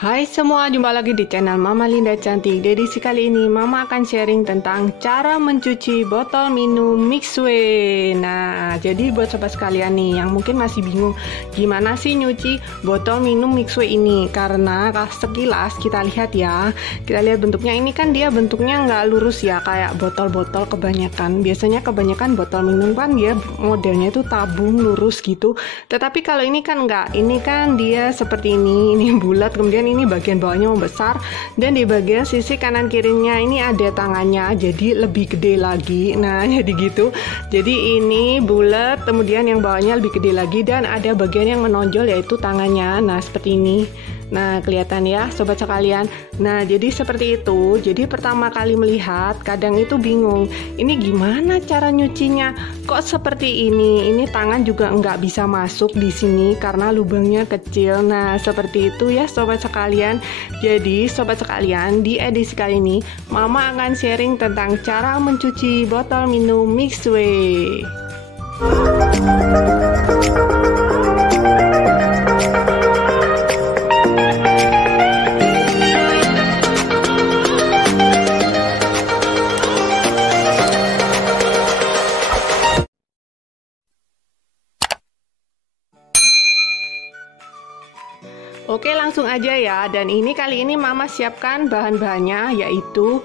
Hai semua, jumpa lagi di channel Mama Linda Cantik. Di edisi kali ini Mama akan sharing tentang cara mencuci botol minum Mixway. Nah, jadi buat sobat sekalian nih yang mungkin masih bingung gimana sih nyuci botol minum Mixway ini, karena sekilas kita lihat ya, kita lihat bentuknya ini kan dia bentuknya nggak lurus ya, kayak botol-botol kebanyakan. Biasanya kebanyakan botol minum kan dia modelnya itu tabung lurus gitu, tetapi kalau ini kan nggak, ini kan dia seperti ini bulat, kemudian ini bagian bawahnya membesar, dan di bagian sisi kanan kirinya ini ada tangannya, jadi lebih gede lagi. Nah, jadi gitu. Jadi ini bulat, kemudian yang bawahnya lebih gede lagi, dan ada bagian yang menonjol yaitu tangannya. Nah, seperti ini. Nah, kelihatan ya sobat sekalian. Nah, jadi seperti itu. Jadi pertama kali melihat kadang itu bingung, ini gimana cara nyucinya, kok seperti ini. Ini tangan juga nggak bisa masuk di sini karena lubangnya kecil. Nah, seperti itu ya sobat sekalian. Jadi sobat sekalian, di edisi kali ini Mama akan sharing tentang cara mencuci botol minum Mixway. Oke, langsung aja ya. Dan ini kali ini Mama siapkan bahan-bahannya, yaitu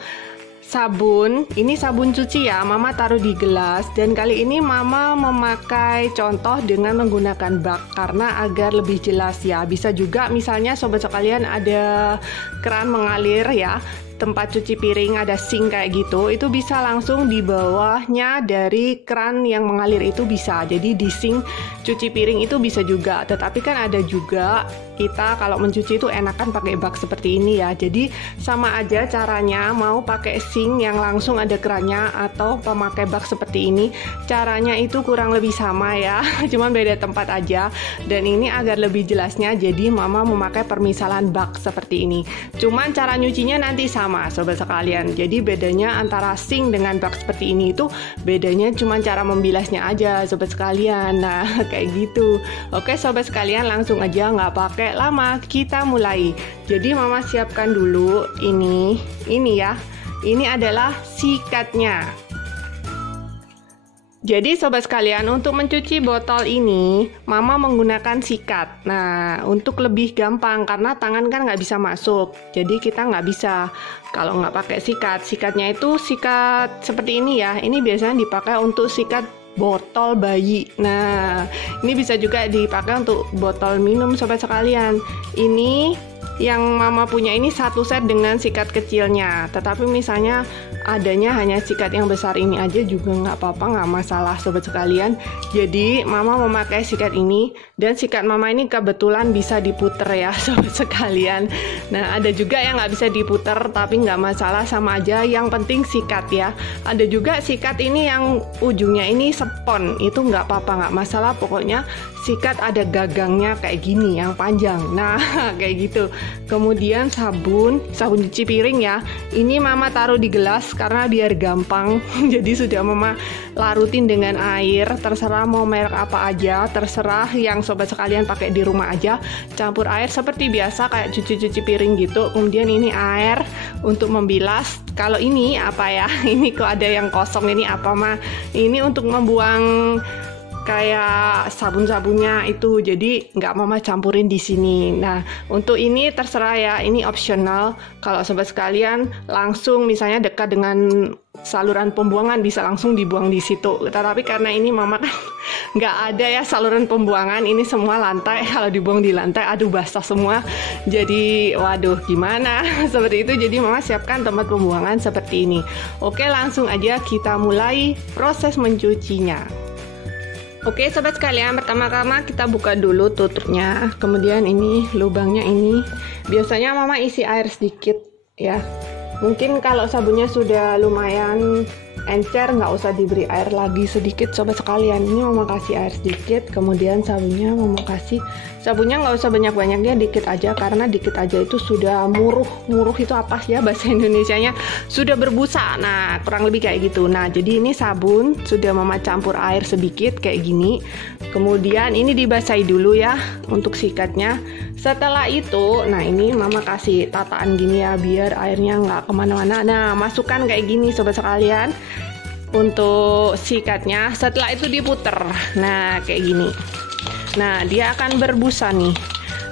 sabun. Ini sabun cuci ya, Mama taruh di gelas. Dan kali ini Mama memakai contoh dengan menggunakan bak karena agar lebih jelas ya. Bisa juga misalnya sobat sekalian ada keran mengalir ya, tempat cuci piring ada sink kayak gitu, itu bisa langsung di bawahnya dari keran yang mengalir itu bisa. Jadi di sink cuci piring itu bisa juga, tetapi kan ada juga kita kalau mencuci itu enakan pakai bak seperti ini ya. Jadi sama aja caranya, mau pakai sink yang langsung ada kerannya atau pemakai bak seperti ini, caranya itu kurang lebih sama ya, cuman beda tempat aja. Dan ini agar lebih jelasnya, jadi Mama memakai permisalan bak seperti ini. Cuman cara nyucinya nanti sama sobat sekalian. Jadi bedanya antara sink dengan bak seperti ini itu bedanya cuma cara membilasnya aja sobat sekalian. Nah, kayak gitu. Oke sobat sekalian, langsung aja nggak pakai lama, kita mulai. Jadi Mama siapkan dulu ini ya. Ini adalah sikatnya. Jadi sobat sekalian, untuk mencuci botol ini Mama menggunakan sikat. Nah, untuk lebih gampang karena tangan kan nggak bisa masuk, jadi kita nggak bisa kalau nggak pakai sikat. Sikatnya itu sikat seperti ini ya. Ini biasanya dipakai untuk sikat botol bayi. Nah, ini bisa juga dipakai untuk botol minum sobat sekalian. Ini yang Mama punya ini satu set dengan sikat kecilnya, tetapi misalnya adanya hanya sikat yang besar ini aja juga nggak apa-apa, nggak masalah sobat sekalian. Jadi Mama memakai sikat ini, dan sikat Mama ini kebetulan bisa diputer ya sobat sekalian. Nah, ada juga yang nggak bisa diputer, tapi nggak masalah, sama aja, yang penting sikat ya. Ada juga sikat ini yang ujungnya ini spons, itu nggak apa-apa, nggak masalah, pokoknya sikat ada gagangnya kayak gini yang panjang. Nah, kayak gitu. Kemudian sabun cuci piring ya. Ini Mama taruh di gelas karena biar gampang. Jadi sudah Mama larutin dengan air. Terserah mau merek apa aja, terserah yang sobat sekalian pakai di rumah aja. Campur air seperti biasa kayak cuci piring gitu. Kemudian ini air untuk membilas. Kalau ini apa ya? Ini kok ada yang kosong, ini apa mah? Ini untuk membuang kayak sabun-sabunnya itu, jadi nggak Mama campurin di sini. Nah, untuk ini terserah ya, ini optional. Kalau sobat sekalian langsung misalnya dekat dengan saluran pembuangan bisa langsung dibuang di situ. Tetapi karena ini Mama kan nggak ada ya saluran pembuangan, ini semua lantai, kalau dibuang di lantai aduh basah semua. Jadi waduh gimana seperti itu. Jadi Mama siapkan tempat pembuangan seperti ini. Oke, langsung aja kita mulai proses mencucinya. Oke sobat sekalian, pertama-tama kita buka dulu tutupnya. Kemudian ini lubangnya ini. Biasanya Mama isi air sedikit ya. Mungkin kalau sabunnya sudah lumayan encer, nggak usah diberi air lagi sedikit sobat sekalian. Ini mama kasih air sedikit, kemudian sabunnya mama kasih, sabunnya nggak usah banyak-banyaknya, dikit aja, karena dikit aja itu sudah muruh itu apa ya bahasa Indonesianya, sudah berbusa. Nah kurang lebih kayak gitu. Nah jadi ini sabun sudah mama campur air sedikit kayak gini, kemudian ini dibasahi dulu ya untuk sikatnya. Setelah itu, nah ini mama kasih tataan gini ya biar airnya nggak kemana-mana. Nah masukkan kayak gini sobat sekalian untuk sikatnya. Setelah itu diputer, nah kayak gini. Nah dia akan berbusa nih.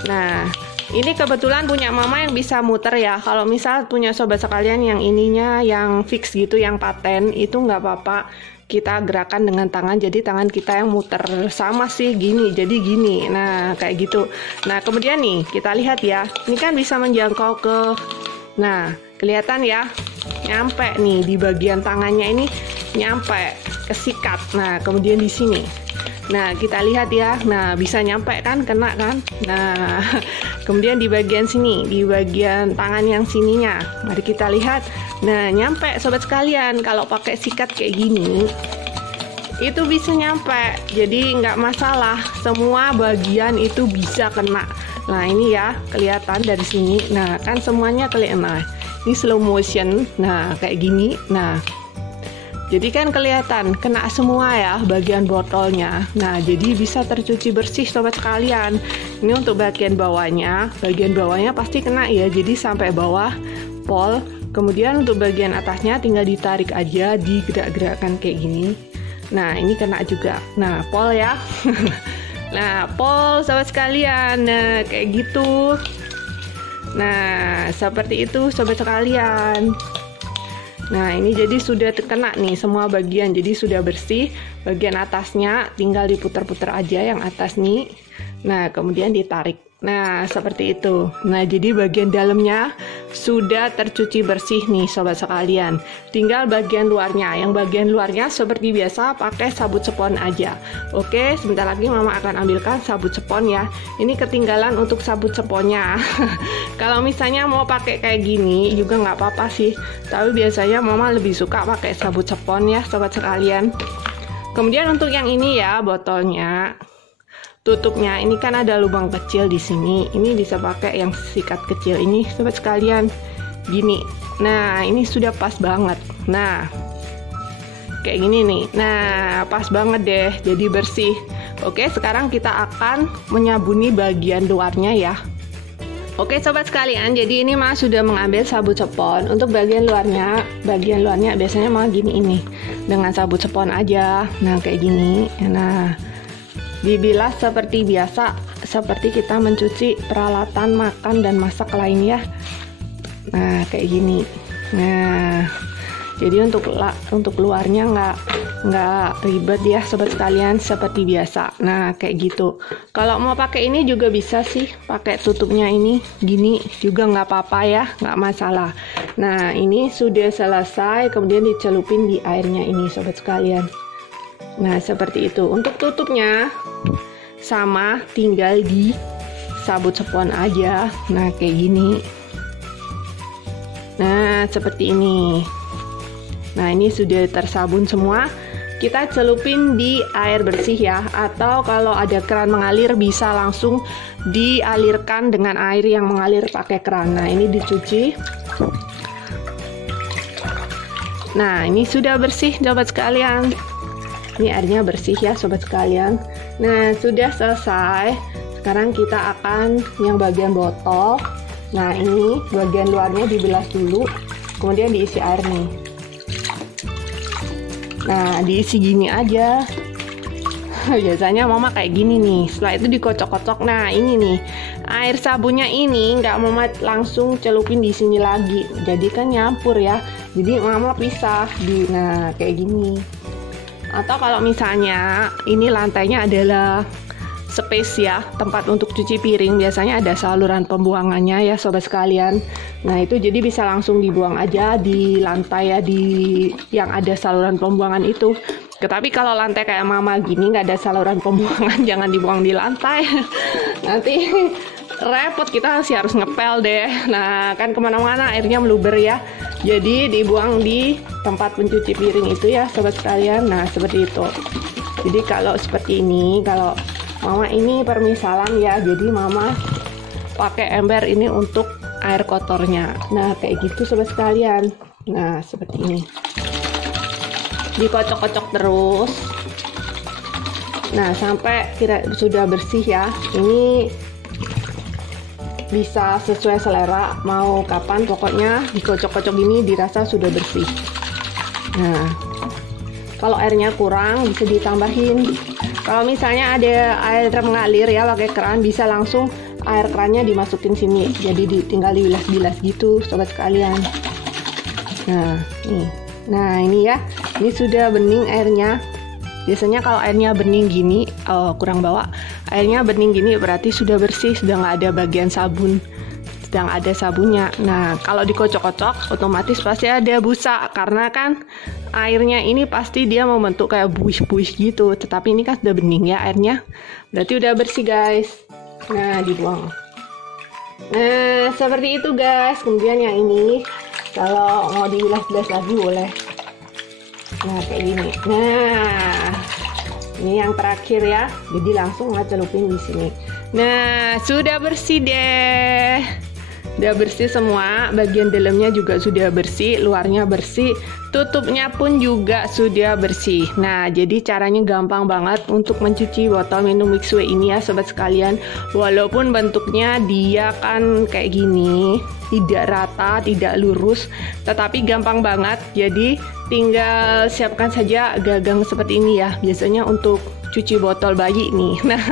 Nah ini kebetulan punya mama yang bisa muter ya. Kalau misal punya sobat sekalian yang ininya yang fix gitu, yang paten, itu nggak apa-apa, kita gerakan dengan tangan, jadi tangan kita yang muter. Sama sih gini, jadi gini. Nah kayak gitu. Nah kemudian nih kita lihat ya, ini kan bisa menjangkau ke, nah kelihatan ya, nyampe nih di bagian tangannya ini, nyampe ke sikat. Nah kemudian di sini, nah kita lihat ya, nah bisa nyampe kan, kena kan. Nah kemudian di bagian sini, di bagian tangan yang sininya, mari kita lihat. Nah nyampe sobat sekalian. Kalau pakai sikat kayak gini itu bisa nyampe, jadi nggak masalah, semua bagian itu bisa kena. Nah ini ya kelihatan dari sini, nah kan semuanya kelihatan. Nah ini slow motion, nah kayak gini. Nah jadi kan kelihatan kena semua ya bagian botolnya. Nah jadi bisa tercuci bersih sobat sekalian. Ini untuk bagian bawahnya pasti kena ya, jadi sampai bawah pol. Kemudian untuk bagian atasnya tinggal ditarik aja, digerak-gerakkan kayak gini. Nah ini kena juga, nah pol ya. Nah pol sobat sekalian, nah kayak gitu. Nah seperti itu sobat sekalian. Nah ini jadi sudah terkena nih semua bagian, jadi sudah bersih. Bagian atasnya tinggal diputar-putar aja yang atas nih. Nah kemudian ditarik. Nah seperti itu. Nah jadi bagian dalamnya sudah tercuci bersih nih sobat sekalian. Tinggal bagian luarnya. Yang bagian luarnya seperti biasa pakai sabut spons aja. Oke, sebentar lagi mama akan ambilkan sabut spons ya. Ini ketinggalan untuk sabut sponsnya. Kalau misalnya mau pakai kayak gini juga nggak apa-apa sih. Tapi biasanya mama lebih suka pakai sabut spons ya sobat sekalian. Kemudian untuk yang ini ya botolnya, tutupnya ini kan ada lubang kecil di sini. Ini bisa pakai yang sikat kecil ini sobat sekalian, gini. Nah ini sudah pas banget. Nah kayak gini nih. Nah pas banget deh, jadi bersih. Oke, sekarang kita akan menyabuni bagian luarnya ya. Oke sobat sekalian, jadi ini Mas sudah mengambil sabut spons. Untuk bagian luarnya biasanya mah gini ini, dengan sabut spons aja. Nah kayak gini. Nah dibilas seperti biasa, seperti kita mencuci peralatan makan dan masak lainnya. Nah kayak gini. Nah jadi untuk luarnya nggak ribet ya sobat sekalian, seperti biasa. Nah kayak gitu. Kalau mau pakai ini juga bisa sih, pakai tutupnya ini gini juga nggak apa-apa ya, nggak masalah. Nah ini sudah selesai, kemudian dicelupin di airnya ini sobat sekalian. Nah seperti itu. Untuk tutupnya sama, tinggal di sabut spons aja. Nah kayak gini. Nah seperti ini. Nah ini sudah tersabun semua. Kita celupin di air bersih ya, atau kalau ada keran mengalir bisa langsung dialirkan dengan air yang mengalir pakai keran. Nah ini dicuci. Nah ini sudah bersih sobat sekalian. Ini airnya bersih ya sobat sekalian. Nah sudah selesai. Sekarang kita akan yang bagian botol. Nah ini bagian luarnya dibelah dulu, kemudian diisi air nih. Nah diisi gini aja. Biasanya mama kayak gini nih. Setelah itu dikocok-kocok. Nah ini nih air sabunnya ini nggak mama langsung celupin di sini lagi. Jadi kan nyampur ya. Jadi mama pisah di. Nah kayak gini. Atau kalau misalnya ini lantainya adalah space ya, tempat untuk cuci piring, biasanya ada saluran pembuangannya ya sobat sekalian. Nah itu jadi bisa langsung dibuang aja di lantai ya, di yang ada saluran pembuangan itu. Tetapi kalau lantai kayak mama gini nggak ada saluran pembuangan, jangan dibuang di lantai. Nanti repot, kita harus ngepel deh. Nah kan kemana-mana airnya meluber ya, jadi dibuang di tempat pencuci piring itu ya sobat sekalian. Nah seperti itu. Jadi kalau seperti ini, kalau mama ini permisalan ya, jadi mama pakai ember ini untuk air kotornya. Nah kayak gitu sobat sekalian. Nah seperti ini, dikocok-kocok terus. Nah sampai sudah bersih ya. Ini bisa sesuai selera, mau kapan pokoknya dikocok-kocok gini dirasa sudah bersih. Nah kalau airnya kurang bisa ditambahin. Kalau misalnya ada air mengalir ya pakai keran, bisa langsung air kerannya dimasukin sini, jadi tinggal dibilas-bilas gitu sobat sekalian. Nah ini ya, ini sudah bening airnya. Biasanya kalau airnya bening gini, kurang bawa, airnya bening gini berarti sudah bersih, sudah nggak ada bagian sabun, sedang ada sabunnya. Nah kalau dikocok-kocok otomatis pasti ada busa, karena kan airnya ini pasti dia membentuk kayak buih-buih gitu. Tetapi ini kan sudah bening ya airnya, berarti udah bersih guys. Nah dibuang. Nah seperti itu guys. Kemudian yang ini kalau mau dibilas-bilas lagi boleh. Nah kayak gini. Nah ini yang terakhir ya, jadi langsung celupin di sini. Nah sudah bersih deh, udah bersih semua, bagian dalamnya juga sudah bersih, luarnya bersih, tutupnya pun juga sudah bersih. Nah jadi caranya gampang banget untuk mencuci botol minum Mixway ini ya sobat sekalian. Walaupun bentuknya dia kan kayak gini, tidak rata, tidak lurus, tetapi gampang banget. Jadi tinggal siapkan saja gagang seperti ini ya, biasanya untuk cuci botol bayi nih. Nah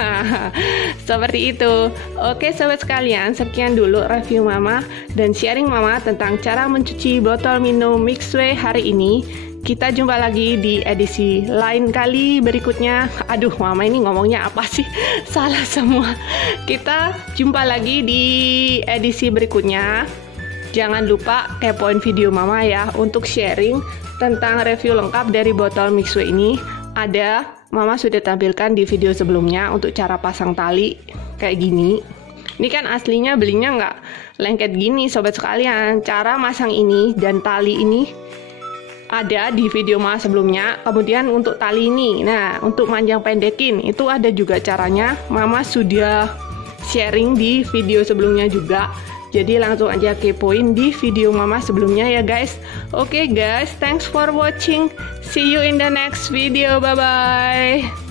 seperti itu. Oke sobat sekalian, sekian dulu review mama dan sharing mama tentang cara mencuci botol minum Mixway hari ini. Kita jumpa lagi di edisi lain kali berikutnya. Aduh mama ini ngomongnya apa sih, salah semua. Kita jumpa lagi di edisi berikutnya. Jangan lupa kepoin video mama ya untuk sharing tentang review lengkap dari botol Mixway ini. Ada, mama sudah tampilkan di video sebelumnya untuk cara pasang tali kayak gini. Ini kan aslinya belinya nggak lengket gini sobat sekalian. Cara masang ini dan tali ini ada di video mama sebelumnya. Kemudian untuk tali ini, nah untuk manjang pendekin itu ada juga caranya, mama sudah sharing di video sebelumnya juga. Jadi langsung aja kepoin di video mama sebelumnya ya guys. Oke guys, thanks for watching. See you in the next video. Bye bye.